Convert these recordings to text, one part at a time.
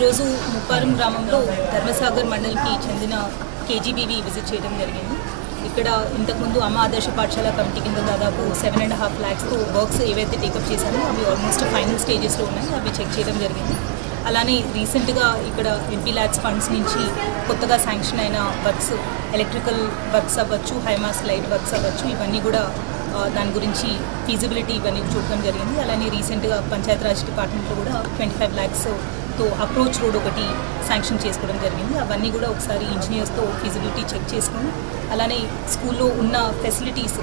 ఈరోజు ముప్పారం గ్రామంలో ధర్మసాగర్ మండలికి చెందిన కేజీబీవి విజిట్ చేయడం జరిగింది. ఇక్కడ ఇంతకుముందు అమ్మ ఆదర్శ పాఠశాల కమిటీ కింద దాదాపు 7.5 lakhsతో వర్క్స్ ఏవైతే టేకప్ చేశామో అవి ఆల్మోస్ట్ ఫైనల్ స్టేజెస్లో ఉన్నాయి. అవి చెక్ చేయడం జరిగింది. అలానే రీసెంట్గా ఇక్కడ ఎంపీ ల్యాడ్స్ ఫండ్స్ నుంచి కొత్తగా శాంక్షన్ అయిన వర్క్స్, ఎలక్ట్రికల్ వర్క్స్ అవ్వచ్చు, హైమాస్ లైట్ వర్క్స్ అవ్వచ్చు, ఇవన్నీ కూడా దాని గురించి ఫీజిబిలిటీ ఇవన్నీ చూడడం జరిగింది. అలానే రీసెంట్గా పంచాయతీరాజ్ డిపార్ట్మెంట్లో కూడా 25 lakhsతో అప్రోచ్ రోడ్ ఒకటి శాంక్షన్ చేసుకోవడం జరిగింది. అవన్నీ కూడా ఒకసారి ఇంజనీర్స్తో ఫీజిబిలిటీ చెక్ చేసుకొని, అలానే స్కూల్లో ఉన్న ఫెసిలిటీస్,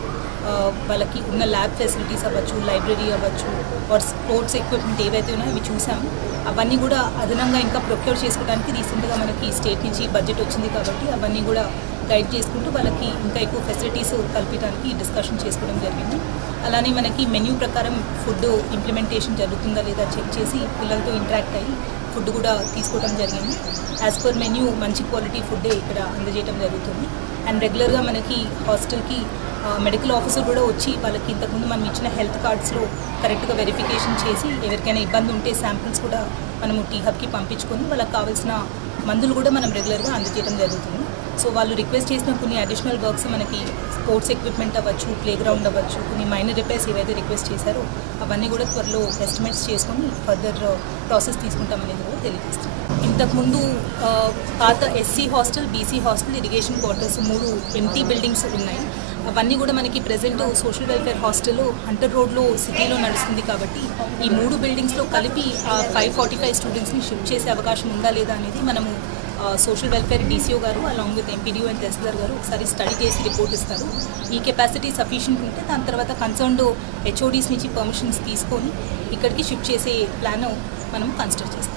వాళ్ళకి ఉన్న ల్యాబ్ ఫెసిలిటీస్ అవ్వచ్చు, లైబ్రరీ అవ్వచ్చు, ఆర్ స్పోర్ట్స్ ఎక్విప్మెంట్ ఏవైతే ఉన్నాయో అవి చూసాము. అవన్నీ కూడా అదనంగా ఇంకా ప్రొక్యూర్ చేసుకోవడానికి రీసెంట్గా మనకి స్టేట్ నుంచి బడ్జెట్ వచ్చింది కాబట్టి అవన్నీ కూడా గైడ్ చేసుకుంటూ వాళ్ళకి ఇంకా ఎక్కువ ఫెసిలిటీస్ కల్పించడానికి డిస్కషన్ చేసుకోవడం జరిగింది. అలానే మనకి మెన్యూ ప్రకారం ఫుడ్ ఇంప్లిమెంటేషన్ జరుగుతుందా లేదా చెక్ చేసి పిల్లలతో ఇంటరాక్ట్ అయ్యి ఫుడ్ కూడా తీసుకోవడం జరిగింది. యాజ్ పర్ మెన్యూ మంచి క్వాలిటీ ఫుడ్డే ఇక్కడ అందజేయడం జరుగుతుంది. అండ్ రెగ్యులర్గా మనకి హాస్టల్కి మెడికల్ ఆఫీసర్ కూడా వచ్చి వాళ్ళకి ఇంతకుముందు మనం ఇచ్చిన హెల్త్ కార్డ్స్లో కరెక్ట్గా వెరిఫికేషన్ చేసి ఎవరికైనా ఇబ్బంది ఉంటే శాంపిల్స్ కూడా మనము టీ హబ్కి పంపించుకొని వాళ్ళకి కావాల్సిన మందులు కూడా మనం రెగ్యులర్గా అందజేయడం జరుగుతుంది. సో వాళ్ళు రిక్వెస్ట్ చేసిన కొన్ని అడిషనల్ వర్క్స్ మనకి స్పోర్ట్స్ ఎక్విప్మెంట్ అవ్వచ్చు, ప్లే గ్రౌండ్ అవ్వచ్చు, కొన్ని మైనర్ రిపేర్స్ ఏవైతే రిక్వెస్ట్ చేశారో అవన్నీ కూడా త్వరలో ఎస్టిమేట్స్ చేసుకొని ఫర్దర్ ప్రాసెస్ తీసుకుంటామనేది కూడా తెలియజేస్తున్నాం. ఇంతకుముందు పాత SC hostel, BC hostel, irrigation quarters 3 empty buildings ఉన్నాయి. అవన్నీ కూడా మనకి present social welfare hostel Hunter రోడ్లో సిటీలో నడుస్తుంది కాబట్టి ఈ 3 బిల్డింగ్స్లో కలిపి 545 స్టూడెంట్స్ని షిఫ్ట్ చేసే అవకాశం ఉందా లేదా అనేది మనము సోషల్ వెల్ఫేర్ డీసీఓ గారు అలాంగ్ విత్ ఎంపీడీఓ అండ్ తహసీల్దార్ గారు ఒకసారి స్టడీ చేసి రిపోర్ట్ ఇస్తారు. ఈ కెపాసిటీ సఫిషియెంట్ ఉంటే దాని తర్వాత కన్సర్న్డ్ హెచ్ఓడీస్ నుంచి పర్మిషన్స్ తీసుకొని ఇక్కడికి షిఫ్ట్ చేసే ప్లాన్ మనం కన్సిడర్ చేస్తాం.